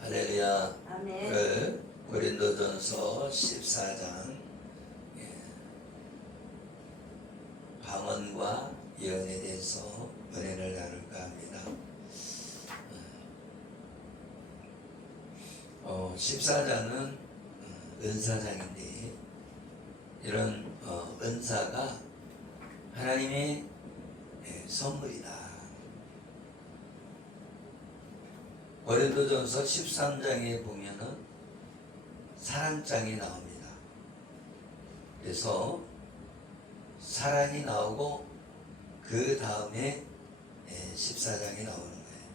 할렐루야. 아멘. 고린도전서 14장 방언과 예언에 대해서 은혜를 나눌까 합니다. 14장은 은사장인데 이런 은사가 하나님의 선물이다. 고린도전서 13장에 보면은 사랑장이 나옵니다. 그래서 사랑이 나오고 그 다음에 14장이 나오는 거예요.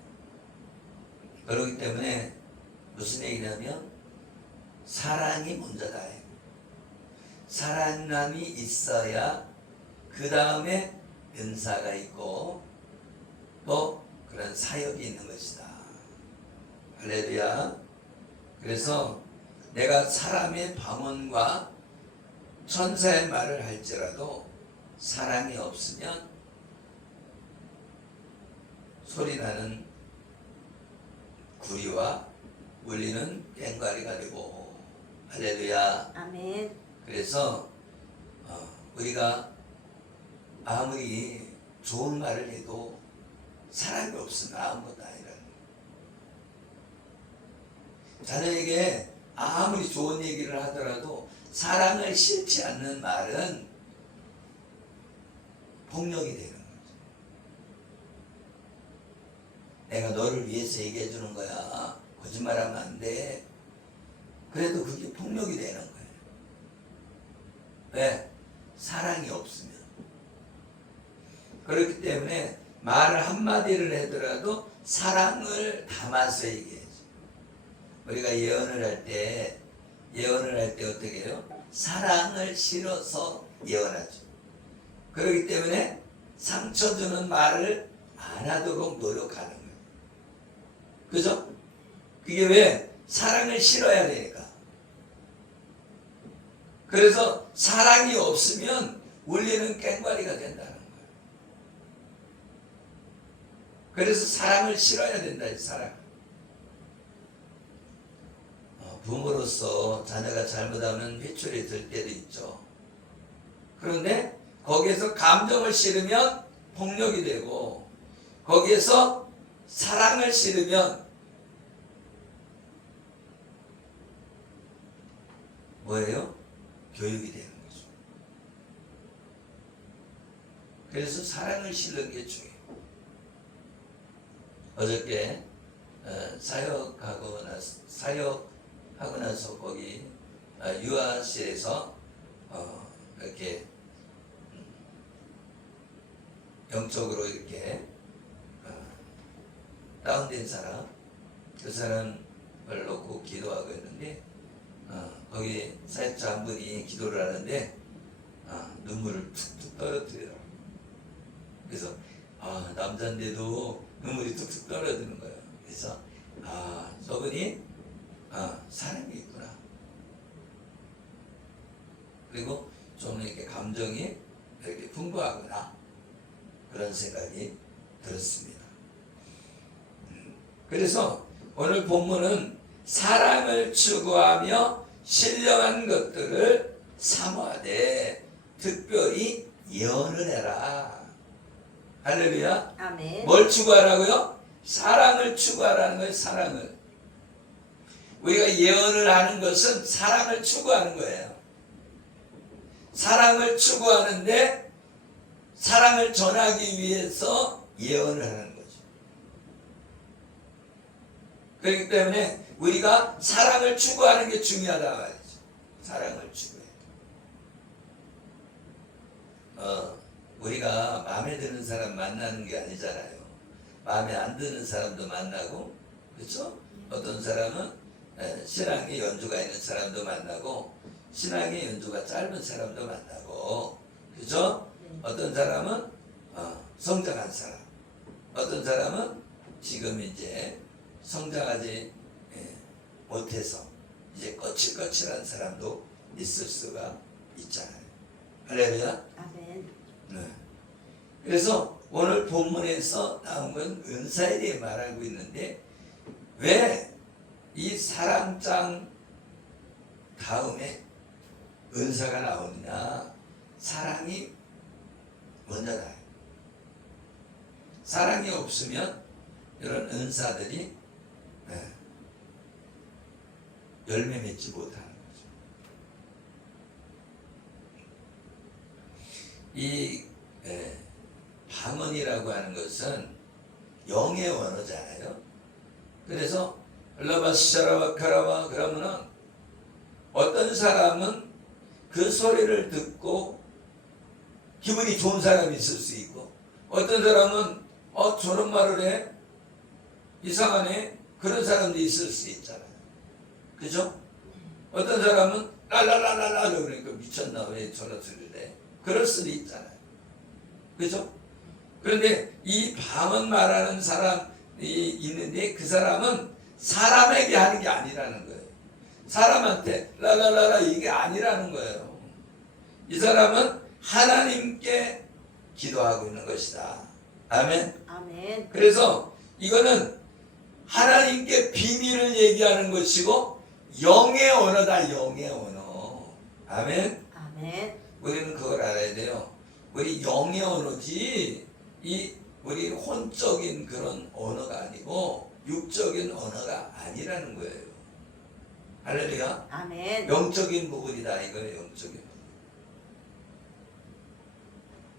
그렇기 때문에 무슨 얘기냐면 사랑이 먼저다. 사랑함이 있어야 그 다음에 은사가 있고 또 그런 사역이 있는 것이다. 할렐루야. 그래서 내가 사람의 방언과 천사의 말을 할지라도 사랑이 없으면 소리나는 구리와 울리는 꽹과리가 되고, 할렐루야. 아멘. 그래서 우리가 아무리 좋은 말을 해도 사랑이 없으면 아무것도 아니라는 거예요. 자녀에게 아무리 좋은 얘기를 하더라도 사랑을 실지 않는 말은 폭력이 되는 거죠. 내가 너를 위해서 얘기해 주는 거야. 거짓말하면 안 돼. 그래도 그게 폭력이 되는 거예요. 왜? 사랑이 없으면. 그렇기 때문에 말을 한마디를 하더라도 사랑을 담아서 얘기해야죠. 우리가 예언을 할 때 어떻게 해요? 사랑을 실어서 예언하죠. 그렇기 때문에 상처 주는 말을 안 하도록 노력하는 거예요. 그죠? 그게 왜? 사랑을 실어야 되니까. 그래서 사랑이 없으면 울리는 꽹과리가 된다는 거예요. 그래서 사랑을 실어야 된다. 사랑. 부모로서 자녀가 잘못하면 회초리 들 때도 있죠. 그런데 거기에서 감정을 실으면 폭력이 되고, 거기에서 사랑을 실으면 뭐예요? 교육이 되는 거죠. 그래서 사랑을 실는 게 중요해요. 어저께 사역하고 나서 거기 유아실에서 이렇게 영적으로 이렇게 다운된 사람, 그 사람을 놓고 기도하고 있는데 거기 사역자 한 분이 기도를 하는데 눈물을 툭툭 떨어뜨려요. 그래서 남자인데도 눈물이 툭툭 떨어지는 거예요. 그래서 저분이 사랑이 있구나. 그리고 좀 이렇게 감정이 이렇게 풍부하구나, 그런 생각이 들었습니다. 그래서 오늘 본문은 사랑을 추구하며 신령한 것들을 사모하되 특별히 예언을 해라. 할렐루야. 아멘. 뭘 추구하라고요? 사랑을 추구하라는 거예요. 사랑을. 우리가 예언을 하는 것은 사랑을 추구하는 거예요. 사랑을 추구하는데 사랑을 전하기 위해서 예언을 하는 거죠. 그렇기 때문에 우리가 사랑을 추구하는 게 중요하다 말이죠. 사랑을 추구해. 우리가 마음에 드는 사람 만나는 게 아니잖아요. 마음에 안 드는 사람도 만나고, 그렇죠? 어떤 사람은 신앙의 연주가 있는 사람도 만나고, 신앙의 연주가 짧은 사람도 만나고, 그렇죠? 어떤 사람은 성장한 사람, 어떤 사람은 지금 이제 성장하지 못해서 이제 거칠거칠한 사람도 있을 수가 있잖아요. 할렐루야. 아멘. 네. 그래서 오늘 본문에서 나온 건 은사에 대해 말하고 있는데, 왜 이 사랑장 다음에 은사가 나오느냐? 사랑이 먼저다. 사랑이 없으면 이런 은사들이 열매 맺지 못하는 거죠. 이 방언이라고 하는 것은 영의 언어잖아요. 그래서 라바샤라바카라바 그러면은 어떤 사람은 그 소리를 듣고 기분이 좋은 사람이 있을 수 있고, 어떤 사람은 저런 말을 해? 이상하네? 그런 사람도 있을 수 있잖아요. 그죠? 어떤 사람은 랄랄랄랄라 그러니까 미쳤나 왜 저런 소리를 해? 그럴 수도 있잖아요. 그죠? 그런데 이 방언 말하는 사람이 있는데 그 사람은 사람에게 하는 게 아니라는 거예요. 사람한테 랄랄랄라 이게 아니라는 거예요. 이 사람은 하나님께 기도하고 있는 것이다. 아멘. 아멘. 그래서 이거는 하나님께 비밀을 얘기하는 것이고 영의 언어다. 영의 언어. 아멘. 아멘. 우리는 그걸 알아야 돼요. 우리 영의 언어지 우리 혼적인 그런 언어가 아니고 육적인 언어가 아니라는 거예요. 할렐루야. 아멘. 영적인 부분이다. 이거예요. 영적인 부분.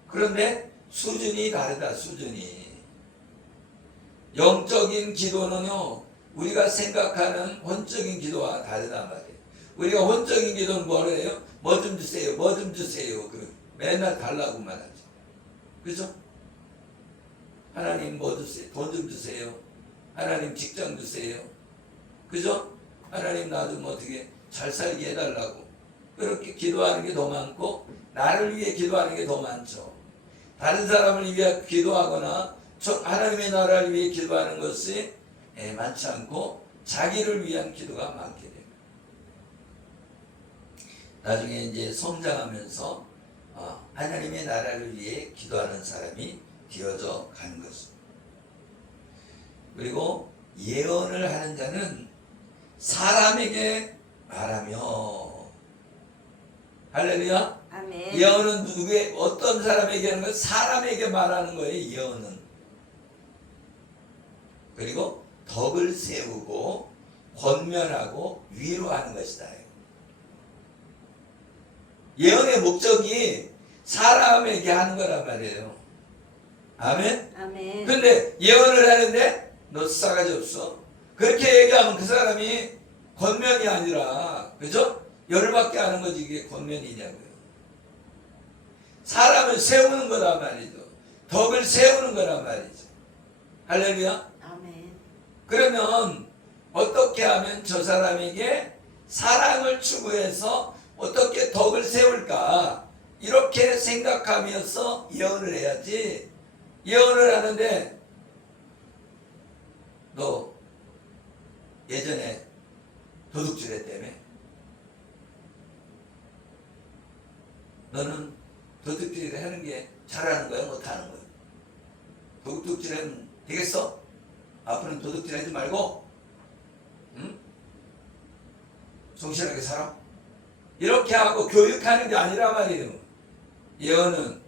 그런데 수준이 다르다. 수준이. 영적인 기도는요, 우리가 생각하는 혼적인 기도와 다르단 말이에요. 우리가 혼적인 기도는 뭐를 해요? 뭐 좀 주세요. 뭐 좀 주세요. 맨날 달라고만 하죠. 그죠? 하나님 뭐 주세요. 돈 좀 주세요. 하나님 직장 주세요. 그죠? 하나님 나 좀 어떻게 잘 살게 해달라고. 그렇게 기도하는 게 더 많고 나를 위해 기도하는 게 더 많죠. 다른 사람을 위해 기도하거나 하나님의 나라를 위해 기도하는 것이 많지 않고 자기를 위한 기도가 많게 됩니다. 나중에 이제 성장하면서 하나님의 나라를 위해 기도하는 사람이 되어져 가는 것입니다. 그리고 예언을 하는 자는 사람에게 말하며, 할렐루야. 아멘. 예언은 누구의 어떤 사람에게 하는 거예요? 사람에게 말하는 거예요. 예언은. 그리고 덕을 세우고 권면하고 위로하는 것이다. 예언의 목적이 사람에게 하는 거란 말이에요. 아멘. 아멘. 근데 예언을 하는데 너 싸가지 없어. 그렇게 얘기하면 그 사람이 권면이 아니라, 그죠? 열받게 하는 거지. 이게 권면이냐고요. 사람을 세우는 거란 말이죠. 덕을 세우는 거란 말이죠. 할렐루야. 아멘. 그러면 어떻게 하면 저 사람에게 사랑을 추구해서 어떻게 덕을 세울까? 이렇게 생각하면서 예언을 해야지. 예언을 하는데 너 예전에 도둑질 했다며? 너는 도둑질을 하는 게 잘하는 거야? 못하는 거야? 도둑질하면 되겠어? 앞으로는 도둑질 하지 말고 응? 성실하게 살아. 이렇게 하고 교육하는 게 아니라 말이에요. 예언은.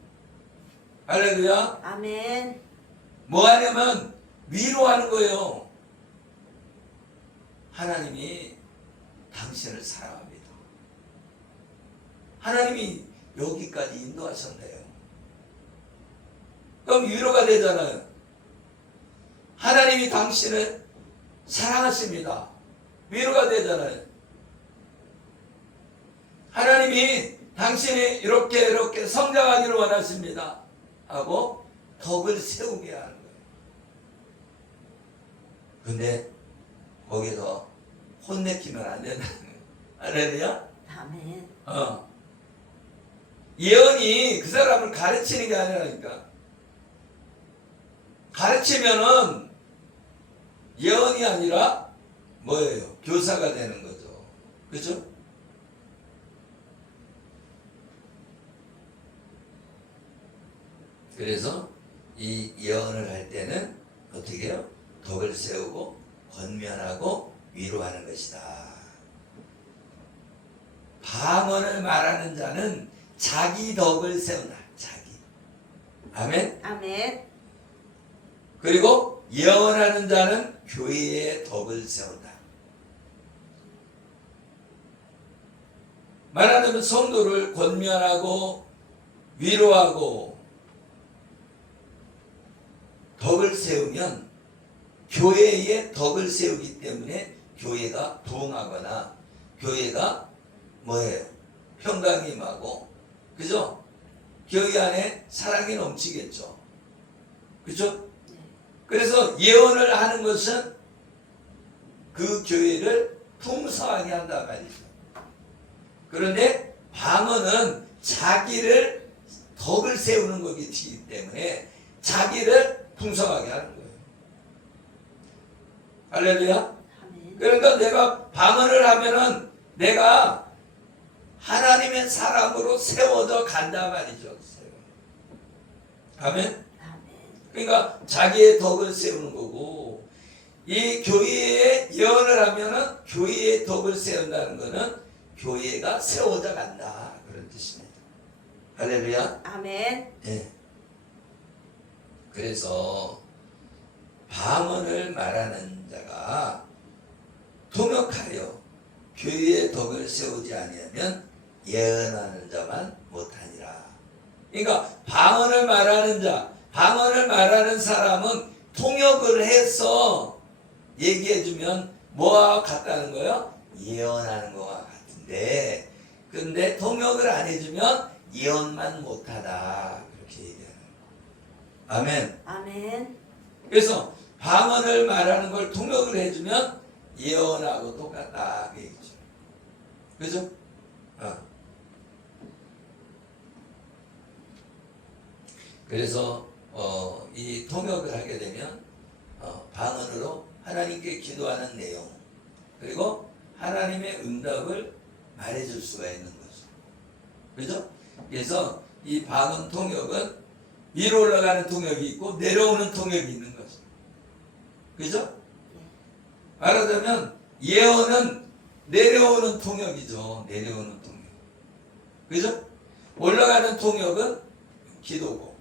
할렐루야. 아멘. 뭐 하냐면 위로하는 거예요. 하나님이 당신을 사랑합니다. 하나님이 여기까지 인도하셨네요. 그럼 위로가 되잖아요. 하나님이 당신을 사랑하십니다. 위로가 되잖아요. 하나님이 당신이 이렇게 성장하기를 원하십니다. 하고 덕을 세우게 하는 거예요. 근데 거기서 혼내키면 안 된다는 거예요. 할렐루야? 아멘. 예언이 그 사람을 가르치는 게 아니라니까. 가르치면은 예언이 아니라 뭐예요? 교사가 되는 거죠. 그죠? 그래서 이 예언을 할 때는 어떻게 해요? 덕을 세우고 권면하고 위로하는 것이다. 방언을 말하는 자는 자기 덕을 세운다. 자기. 아멘. 아멘. 그리고 예언하는 자는 교회의 덕을 세운다. 말하자면 성도를 권면하고 위로하고 덕을 세우면 교회의 덕을 세우기 때문에 교회가 부흥하거나 교회가 뭐예요? 평강이 임하고, 그죠? 교회 안에 사랑이 넘치겠죠. 그죠? 그래서 예언을 하는 것은 그 교회를 풍성하게 한단 말이죠. 그런데 방언은 자기를 덕을 세우는 것이기 때문에 자기를 풍성하게 하는 거예요. 할렐루야. 아멘. 그러니까 내가 방언을 하면은 내가 하나님의 사람으로 세워져 간다 말이죠. 아멘. 아멘. 그러니까 자기의 덕을 세우는 거고, 이 교회에 예언을 하면은 교회의 덕을 세운다는 거는 교회가 세워져 간다, 그런 뜻입니다. 할렐루야. 아멘. 예. 그래서 방언을 말하는 자가 통역하여 교회의 덕을 세우지 아니하면 예언하는 자만 못하니라. 그러니까 방언을 말하는 자, 방언을 말하는 사람은 통역을 해서 얘기해주면 뭐와 같다는 거예요? 예언하는 것과 같은데, 근데 통역을 안 해주면 예언만 못하다, 그렇게 얘기하는 거예요. 아멘. 아멘. 그래서 방언을 말하는 걸 통역을 해주면 예언하고 똑같다, 그 얘기죠. 그죠? 그래서 이 통역을 하게 되면 방언으로 하나님께 기도하는 내용, 그리고 하나님의 응답을 말해줄 수가 있는 거죠. 그죠? 그래서 이 방언 통역은 위로 올라가는 통역이 있고 내려오는 통역이 있는 거죠. 그죠? 말하자면 예언은 내려오는 통역이죠. 내려오는 통역. 그죠? 올라가는 통역은 기도고.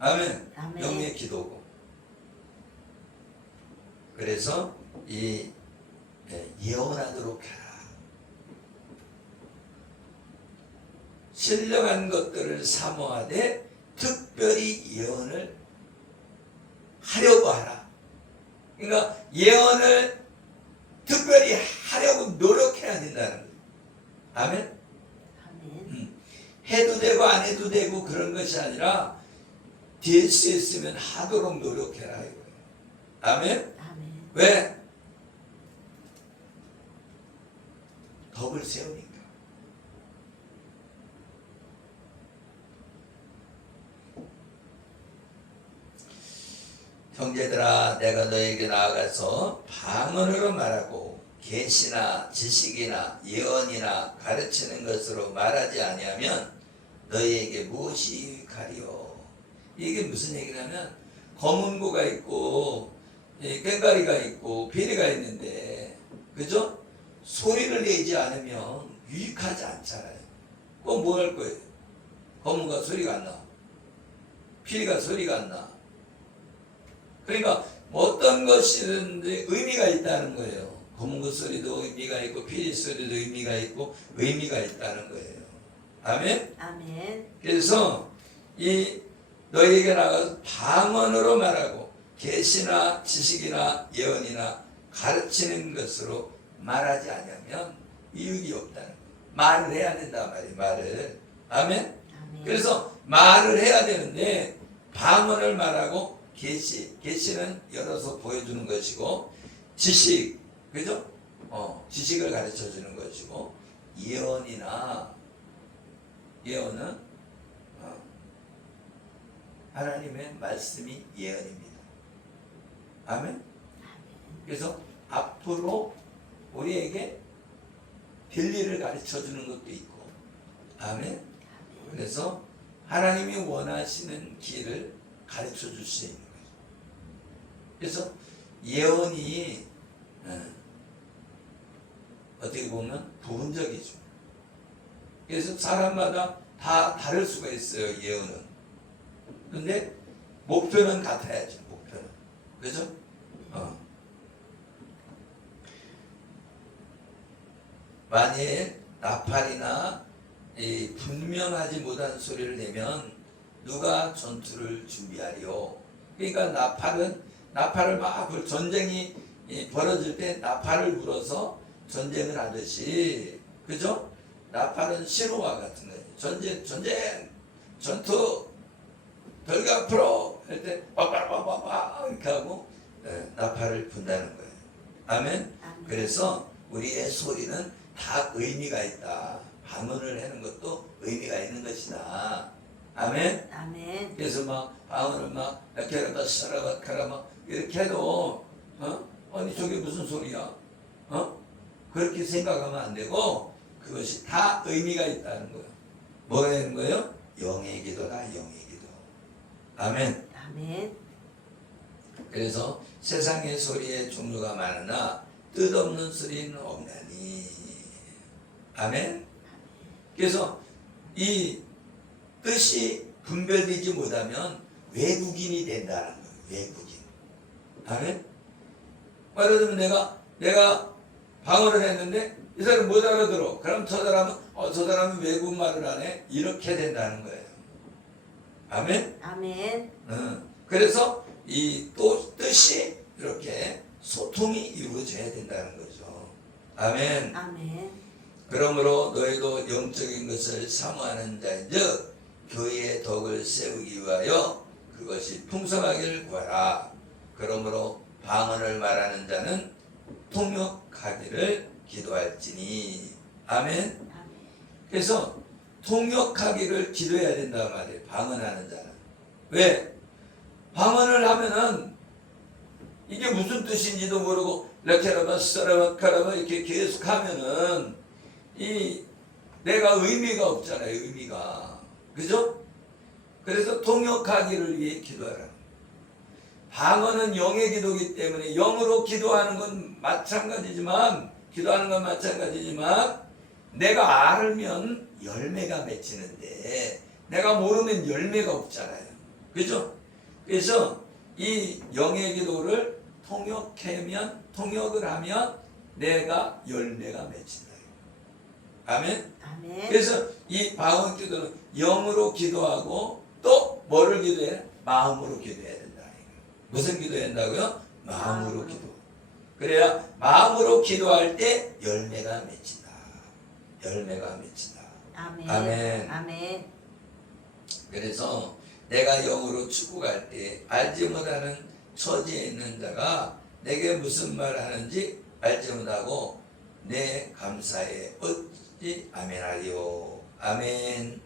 아멘. 아멘. 영의 기도고. 그래서 이 예언하도록 해라. 신령한 것들을 사모하되 특별히 예언을 하려고 하라. 그러니까 예언을 특별히 하려고 노력해야 된다는 거예요. 아멘. 아멘. 해도 되고 안 해도 되고 그런 것이 아니라 될 수 있으면 하도록 노력해라 이거예요. 아멘. 아멘. 왜? 덕을 세우니까. 형제들아, 내가 너에게 나아가서 방언으로 말하고 계시나 지식이나 예언이나 가르치는 것으로 말하지 아니하면 너희에게 무엇이 유익하리요? 이게 무슨 얘기냐면 검은고가 있고 꽹과리가 있고 비리가 있는데, 그죠? 소리를 내지 않으면 유익하지 않잖아요. 그럼 뭐 할 거예요? 검은고가 소리가 안 나. 비리가 소리가 안 나. 그러니까 어떤 것이든지 의미가 있다는 거예요. 검은고 소리도 의미가 있고 피리 소리도 의미가 있고 의미가 있다는 거예요. 아멘. 아멘. 그래서 이 너희에게 나가서 방언으로 말하고 계시나 지식이나 예언이나 가르치는 것으로 말하지 않으면 이유가 없다는 거예요. 말을 해야 된다 말이에요. 말을. 아멘. 아멘. 그래서 말을 해야 되는데 방언을 말하고 계시는 열어서 보여주는 것이고, 지식, 그죠? 지식을 가르쳐 주는 것이고, 예언은 하나님의 말씀이 예언입니다. 아멘. 그래서 앞으로 우리에게 진리를 가르쳐 주는 것도 있고, 아멘. 그래서 하나님이 원하시는 길을 가르쳐 줄 수 있는 거죠. 그래서 예언이 어떻게 보면 부분적이죠. 그래서 사람마다 다 다를 수가 있어요, 예언은. 근데 목표는 같아야죠, 목표는. 그죠? 만일 나팔이나 이 분명하지 못한 소리를 내면 누가 전투를 준비하리요? 그러니까 나팔을 막 전쟁이 벌어질 때 나팔을 불어서 전쟁을 하듯이, 그죠? 나팔은 신호와 같은 거예요. 전쟁, 전투, 별가 앞으로 할 때 빠빠빠빠빠 이렇게 하고 나팔을 분다는 거예요. 아멘. 아멘. 그래서 우리의 소리는 다 의미가 있다. 방언을 하는 것도 의미가 있는 것이다. 아멘. 아멘. 그래서 막 방언을 막 캐라바 사라바 카라바 이렇게 해도 아니 저게 무슨 소리야? 그렇게 생각하면 안 되고 그것이 다 의미가 있다는 거예요. 뭐가 있는 거예요? 영의 기도다, 영의 기도. 아멘. 아멘. 그래서 세상의 소리의 종류가 많으나 뜻없는 소리는 없나니. 아멘. 그래서 이 뜻이 분별되지 못하면 외국인이 된다는 거예요. 외국인. 아멘. 말하자면 내가 방언을 했는데 이 사람 못 알아들어. 그럼 저 사람은 외국말을 하네. 이렇게 된다는 거예요. 아멘. 아멘. 그래서 이 또 뜻이 이렇게 소통이 이루어져야 된다는 거죠. 아멘. 아멘. 그러므로 너희도 영적인 것을 사모하는 자인즉 교회의 덕을 세우기 위하여 그것이 풍성하기를 구하라. 그러므로 방언을 말하는 자는 통역하기를 기도할지니. 아멘. 아멘. 그래서 통역하기를 기도해야 된단 말이에요. 방언하는 자는. 왜? 방언을 하면은 이게 무슨 뜻인지도 모르고 라케라바 사라바카라바 이렇게 계속 하면은 이 내가 의미가 없잖아요. 의미가. 그죠? 그래서 통역하기를 위해 기도하라. 방언은 영의 기도이기 때문에 영으로 기도하는 건 마찬가지지만 내가 알면 열매가 맺히는데 내가 모르면 열매가 없잖아요. 그죠? 그래서 이 영의 기도를 통역을 하면 내가 열매가 맺힌다. 아멘? 아멘. 그래서 이 방언 기도는 영으로 기도하고 또 뭐를 기도해? 마음으로 기도해야 된다. 무슨 기도해야 된다고요? 마음으로 기도. 그래야 마음으로 기도할 때 열매가 맺힌다. 열매가 맺힌다. 아멘. 아멘. 아멘. 그래서 내가 영으로 축복할 때 알지 못하는 처지에 있는 자가 내게 무슨 말 하는지 알지 못하고 내 감사에 어찌 아멘하리요. 아멘.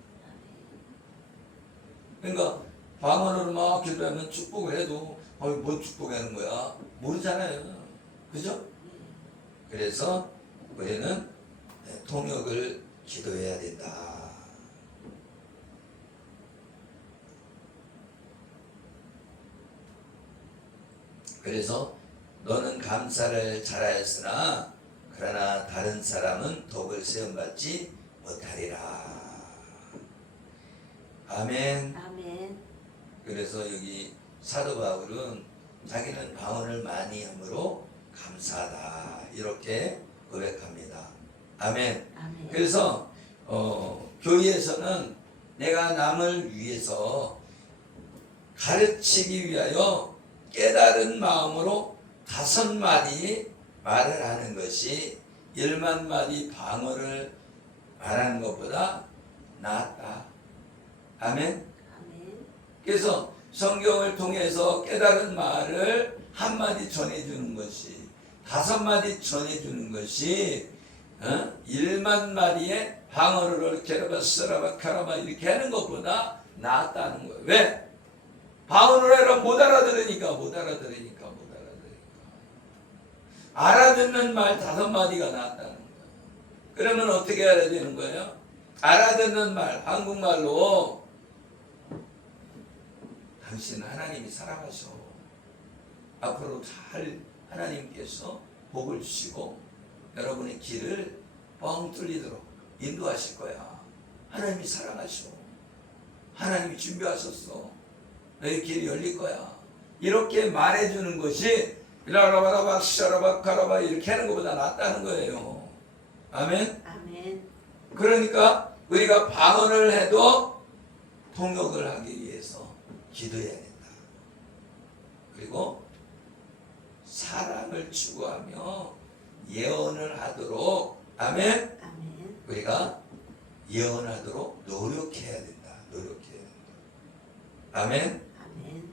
그러니까 방언으로 막 기도하면 축복을 해도 뭐 축복하는 거야? 모르잖아요. 그죠? 그래서 우리는 통역을 기도해야 된다. 그래서 너는 감사를 잘하였으나 그러나 다른 사람은 덕을 세움받지 못하리라. 아멘. 아멘. 그래서 여기 사도 바울은 자기는 방언을 많이 함으로 감사하다 이렇게 고백합니다. 아멘. 아멘. 그래서 교회에서는 내가 남을 위해서 가르치기 위하여 깨달은 마음으로 5마디 말을 하는 것이 1만 마디 방언을 말하는 것보다 낫다. 아멘. 아멘. 그래서 성경을 통해서 깨달은 말을 1마디 전해주는 것이 5마디 전해주는 것이 1만 마디의 방언으로 캐라바 쓰라바 카라바 이렇게 하는 것보다 낫다는 거예요. 왜? 방언을 해라 못 알아들으니까 알아듣는 말 5마디가 낫다는 거예요. 그러면 어떻게 해야 되는 거예요? 알아듣는 말 한국말로 당신은 하나님이 사랑하셔. 앞으로 잘 하나님께서 복을 주시고 여러분의 길을 뻥 뚫리도록 인도하실 거야. 하나님이 사랑하시고 하나님이 준비하셨어. 너의 길이 열릴 거야. 이렇게 말해주는 것이 라라바라바 샤라바 카라바 이렇게 하는 것보다 낫다는 거예요. 아멘. 아멘. 그러니까 우리가 방언을 해도 통역을 하기 위해서 기도해야 된다. 그리고 사랑을 추구하며 예언을 하도록 아멘. 아멘. 우리가 예언하도록 노력해야 된다. 노력해야 된다. 아멘. 아멘.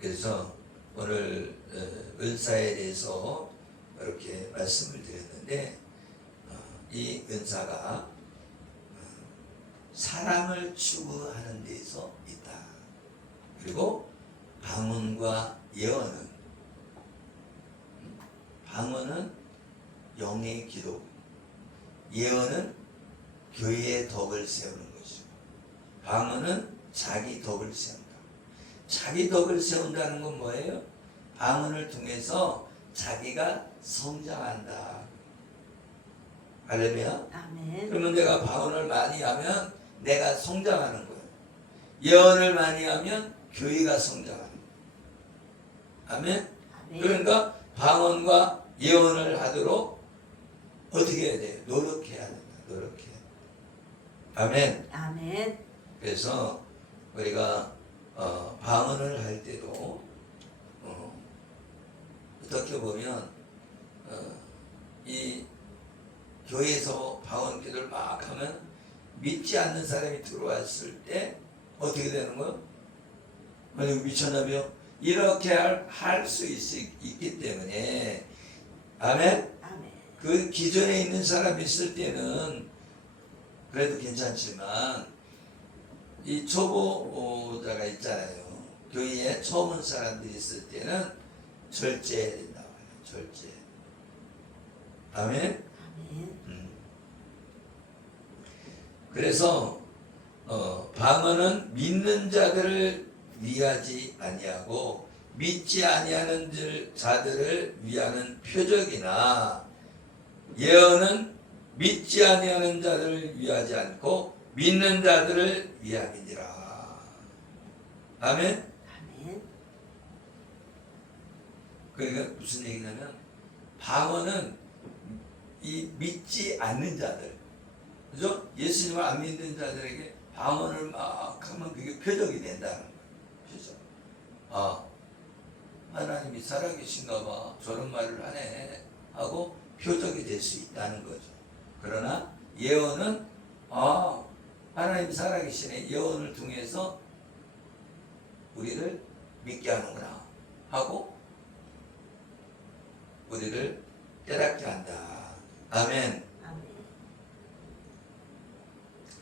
그래서 오늘 은사에 대해서 이렇게 말씀을 드렸는데 이 은사가 사랑을 추구하는 데에서 있다. 그리고 방언과 방언은 영의 기록, 예언은 교회의 덕을 세우는 것이고 방언은 자기 덕을 세운다. 자기 덕을 세운다는 건 뭐예요? 방언을 통해서 자기가 성장한다. 할렐루야. 아멘. 그러면 내가 방언을 많이 하면 내가 성장하는 거예요. 예언을 많이 하면 교회가 성장하는 거예요. 아멘. 아멘. 그러니까 방언과 예언을 하도록 어떻게 해야 돼요? 노력해야 된다. 노력해야 된다. 아멘. 아멘. 그래서 우리가 방언을 할 때도 어떻게 보면 이 교회에서 방언 기도를 막 하면 믿지 않는 사람이 들어왔을 때 어떻게 되는 거예요? 아니 미쳤나봐요? 이렇게 할 수 있기 때문에 아멘? 아멘. 그 기존에 있는 사람이 있을 때는 그래도 괜찮지만 이 초보자가 있잖아요. 교회에 처음 온 사람들이 있을 때는 절제해야 된다고 해요. 절제. 아멘? 아멘. 그래서 방언은 믿는 자들을 위하지 아니하고 믿지 아니하는 자들을 위하는 표적이나 예언은 믿지 아니하는 자들을 위하지 않고 믿는 자들을 위함이니라. 아멘? 아멘. 그러니까 무슨 얘기냐면 방언은 이 믿지 않는 자들, 그죠? 예수님을 안 믿는 자들에게 방언을 막 하면 그게 표적이 된다는 거예요. 표적. 아, 하나님이 살아계신가 봐. 저런 말을 하네. 하고 표적이 될 수 있다는 거죠. 그러나 예언은 하나님 살아계시네. 예언을 통해서 우리를 믿게 하는구나 하고 우리를 깨닫게 한다. 아멘. 아멘.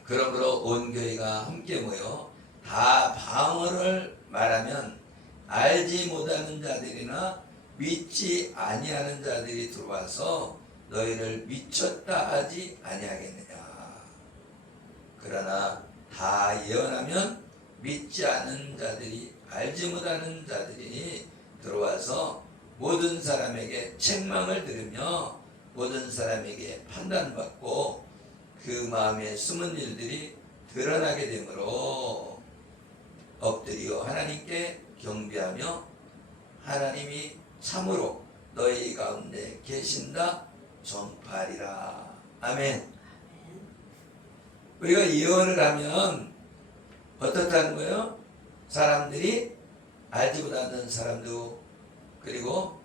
그러므로 온 교회가 함께 모여 다 방언을 말하면 알지 못하는 자들이나 믿지 아니하는 자들이 들어와서 너희를 미쳤다 하지 아니하겠느냐. 그러나 다 예언하면 믿지 않는 자들이 알지 못하는 자들이 들어와서 모든 사람에게 책망을 들으며 모든 사람에게 판단받고 그 마음에 숨은 일들이 드러나게 되므로 엎드려 하나님께 경배하며 하나님이 참으로 너희 가운데 계신다 전파하리라. 아멘. 우리가 예언을 하면 어떻다는 거예요? 사람들이 알지 못하는 사람도 그리고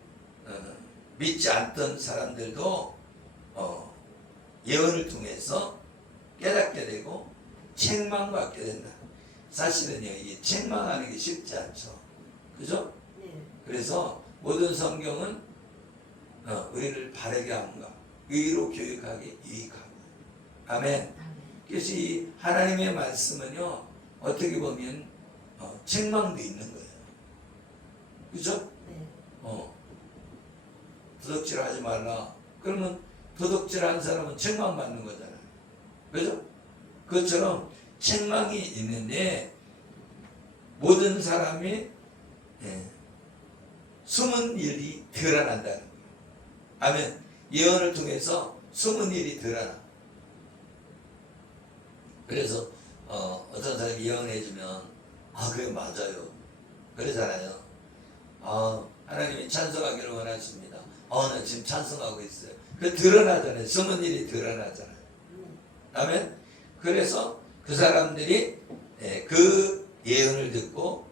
믿지 않던 사람들도 예언을 통해서 깨닫게 되고 책망받게 된다. 사실은요, 이 책망하는 게 쉽지 않죠. 그죠? 네. 그래서 모든 성경은 우리를 바르게 함과 의로 교육하기 유익하고. 아멘. 아멘. 그래서 이 하나님의 말씀은요, 어떻게 보면 책망도 있는 거예요. 그죠? 네. 도둑질하지 말라. 그러면 도둑질한 사람은 책망받는 거잖아요. 그죠? 그것처럼 책망이 있는데 모든 사람이 숨은 일이 드러난다는 거예요. 아멘. 예언을 통해서 숨은 일이 드러나. 그래서 어떤 사람이 예언해주면 그래 맞아요 그러잖아요. 하나님이 찬송하기를 원하십니다. 나 지금 찬송하고 있어요. 그 드러나잖아요. 숨은 일이 드러나잖아요. 아멘. 그래서 그 사람들이 그 예언을 듣고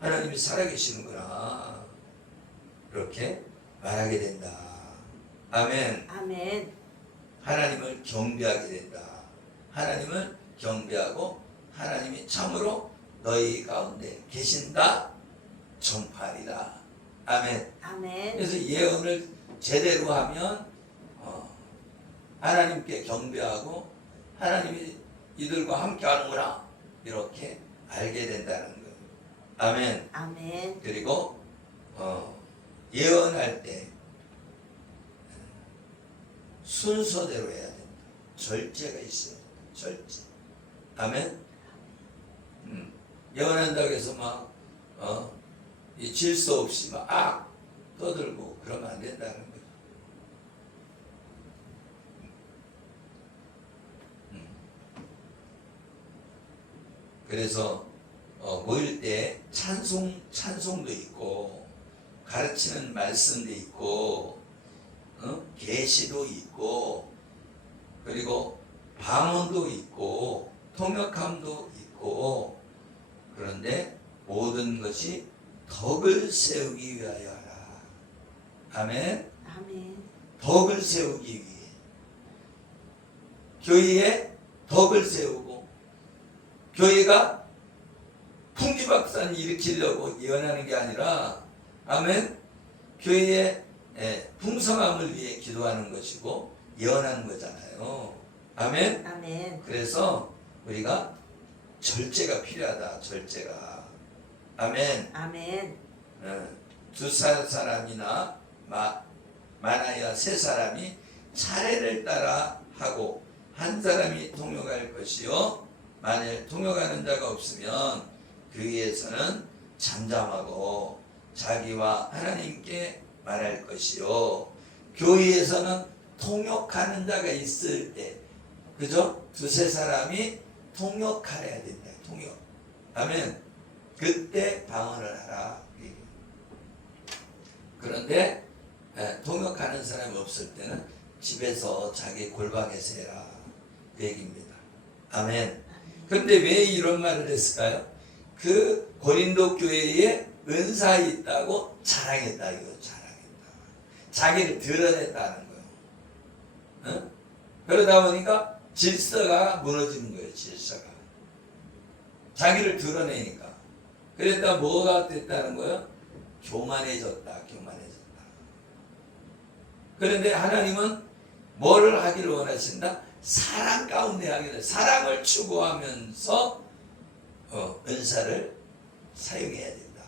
하나님이 살아계시는구나 이렇게 말하게 된다. 아멘. 아멘. 하나님을 경배하게 된다. 하나님을 경배하고 하나님이 참으로 너희 가운데 계신다 전파하리라. 아멘. 아멘. 그래서 예언을 제대로 하면 하나님께 경배하고 하나님이 이들과 함께 하는구나 이렇게 알게 된다는 거예요. 아멘. 아멘. 그리고 예언할 때 순서대로 해야 된다. 절제가 있어요. 절제. 아멘. 예언한다고 해서 막 이 질서 없이 막 떠들고 그러면 안 된다는 거죠. 그래서 모일 때 찬송도 있고 가르치는 말씀도 있고 계시도 있고 그리고 방언도 있고 통역함도 있고 그런데 모든 것이 덕을 세우기 위하여 하라. 아멘. 아멘. 덕을 세우기 위해 교회에 덕을 세우고 교회가 풍지박산 일으키려고 예언하는 게 아니라 아멘. 교회의 풍성함을 위해 기도하는 것이고 예언하는 거잖아요. 아멘. 아멘. 그래서 우리가 절제가 필요하다. 절제가. 아멘. 아멘. 두 사람이나 많아야 세 사람이 차례를 따라 하고 한 사람이 통역할 것이요 만일 통역하는 자가 없으면 그 위에서는 잠잠하고 자기와 하나님께 말할 것이요 교회에서는 통역하는 자가 있을 때 그죠? 두세 사람이 통역하여야 된다. 통역. 아멘. 그때 방언을 하라. 그런데 통역하는 사람이 없을 때는 집에서 자기 골방에서 해라. 그 얘기입니다. 아멘. 그런데 왜 이런 말을 했을까요? 그 고린도 교회에 은사 있다고 자랑했다. 이거 자랑했다. 자기를 드러냈다는 거예요. 그러다 보니까 질서가 무너지는 거예요. 질서가. 자기를 드러내니까. 그랬다 뭐가 됐다는 거예요? 교만해졌다. 그런데 하나님은 뭐를 하기를 원하신다? 사랑 가운데 하기를 사랑을 추구하면서 은사를 사용해야 된다.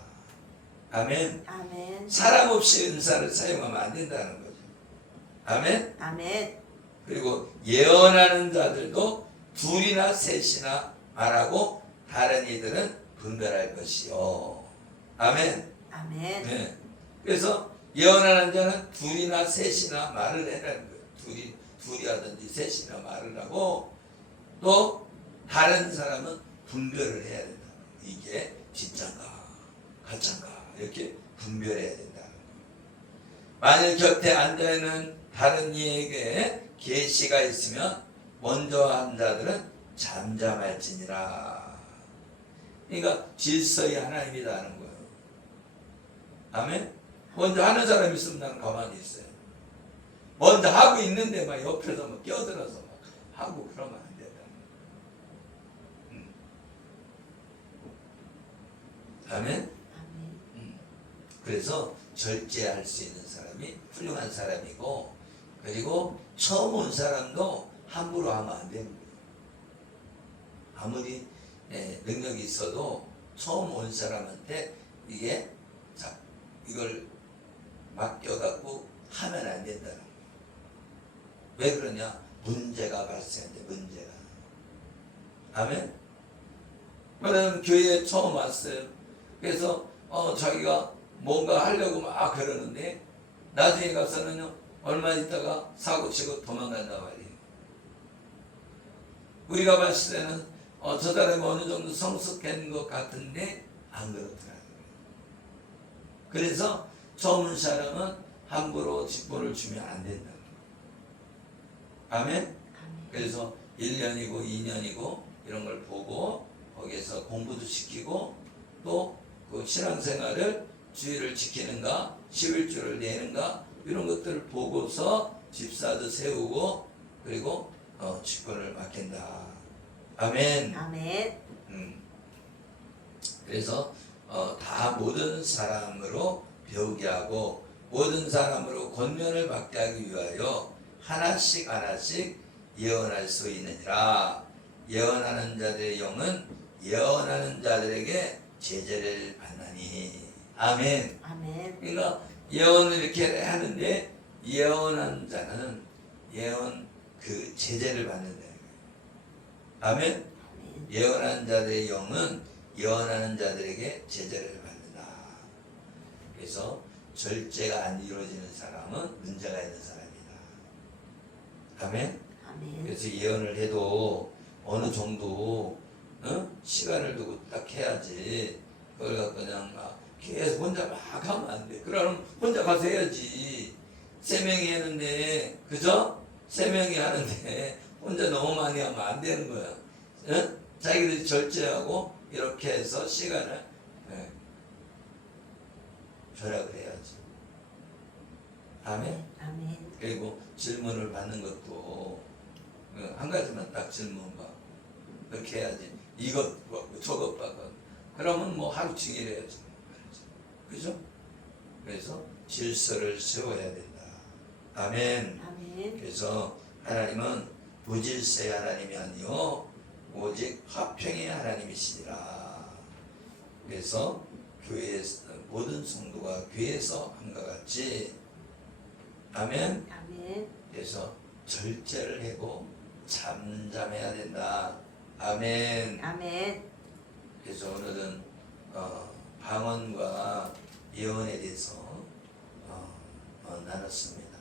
아멘. 아멘. 사랑 없이 은사를 사용하면 안 된다는 거죠. 아멘. 아멘. 그리고 예언하는 자들도 둘이나 셋이나 말하고 다른 이들은 분별할 것이요. 아멘. 아멘. 네. 그래서 예언하는 자는 둘이나 셋이나 말을 해라는 거예요. 둘이 하든지 셋이나 말을 하고 또 다른 사람은 분별을 해야 된다. 이게 진짠가 가짠가 이렇게 분별해야 된다. 만일 곁에 앉아있는 다른 이에게 계시가 있으면 먼저 한 자들은 잠잠할지니라. 그러니까 질서의 하나님이라는 거예요. 아멘. 먼저 하는 사람이 있으면 나는 가만히 있어요. 먼저 하고 있는데 막 옆에서 막 끼어들어서 막 하고 그러면 안 된다. 아멘. 그래서 절제할 수 있는 사람이 훌륭한 사람이고 그리고 처음 온 사람도 함부로 하면 안 되는 거예요. 아무리 능력이 있어도 처음 온 사람한테 이걸 맡겨갖고 하면 안 된다는 거예요. 왜 그러냐? 문제가 발생한대. 문제가. 아멘. 그러면 교회에 처음 왔어요. 그래서 자기가 뭔가 하려고 막 그러는데 나중에 가서는요 얼마 있다가 사고치고 도망간단 말이에요. 우리가 봤을 때는 저 사람이 어느 정도 성숙한 것 같은데 안 그렇더라고요. 그래서 젊은 사람은 함부로 직분을 주면 안 된다. 아멘? 아멘. 그래서 1년이고 2년이고 이런 걸 보고 거기에서 공부도 시키고 또 그 신앙생활을 주의를 지키는가 11조를 내는가 이런 것들을 보고서 집사도 세우고 그리고 직분을 맡긴다. 아멘. 아멘. 그래서 다 모든 사람으로 배우게 하고 모든 사람으로 권면을 받게 하기 위하여 하나씩 하나씩 예언할 수 있느니라. 예언하는 자들의 영은 예언하는 자들에게 제재를 받나니. 아멘. 아멘. 그러니까 예언을 이렇게 하는데 예언한 자는 예언 그 제재를 받는다. 아멘. 아멘. 예언하는 자들의 영은 예언하는 자들에게 제재를 받는다. 그래서 절제가 안 이루어지는 사람은 문제가 있는 사람이다. 아멘. 아멘. 그래서 예언을 해도 어느 정도 시간을 두고 딱 해야지. 그걸 갖고 그냥 막 계속 혼자 막 하면 안 돼. 그러면 혼자 가서 해야지. 3명이 하는데 그죠? 3명이 하는데 혼자 너무 많이 하면 안 되는 거야. 자기들이 절제하고 이렇게 해서 시간을 절약을 해야지. 아멘. 아멘. 그리고 질문을 받는 것도 한 가지만 딱 질문 봐. 그렇게 해야지. 이것 받고 저것 받고 그러면 뭐 하루 종일 해야지. 그죠? 그래서 질서를 세워야 된다. 아멘. 아멘. 그래서 하나님은 무질서의 하나님이 아니요 오직 화평의 하나님이시니라. 그래서 교회에서 모든 성도가 교회에서 함과 같이 아멘. 아멘. 그래서 절제를 하고 잠잠해야 된다. 아멘. 아멘. 그래서 오늘은 방언과 예언에 대해서 나눴습니다.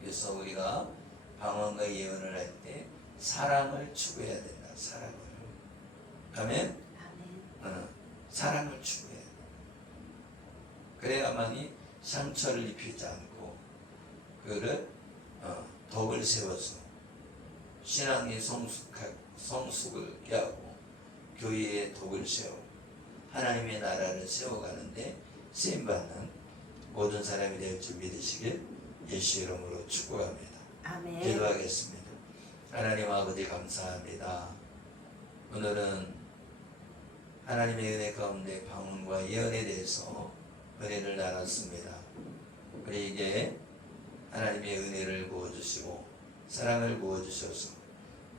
그래서 우리가 방언과 예언을 할 때 사랑을 추구해야 된다. 사랑을. 아멘. 아멘. 사랑을 추구해야 된다. 그래야만이 상처를 입히지 않고 그를 덕을 세워서 신앙의 성숙을 깨하고 교회의 덕을 세우고 하나님의 나라를 세워가는데 쓰임받는 모든 사람이 될 줄 믿으시길 예수 이름으로 축복합니다. 아멘. 기도하겠습니다. 하나님 아버지 감사합니다. 오늘은 하나님의 은혜 가운데 방언과 예언에 대해서 은혜를 나눴습니다. 우리에게 하나님의 은혜를 부어주시고 사랑을 부어주셔서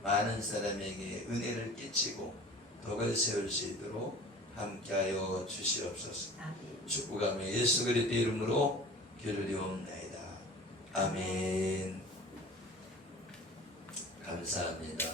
많은 사람에게 은혜를 끼치고 덕을 세울 수 있도록 함께하여 주시옵소서. 아멘. 축복하며 예수 그리스도 이름으로 기도드리옵나이다. 아멘. 감사합니다.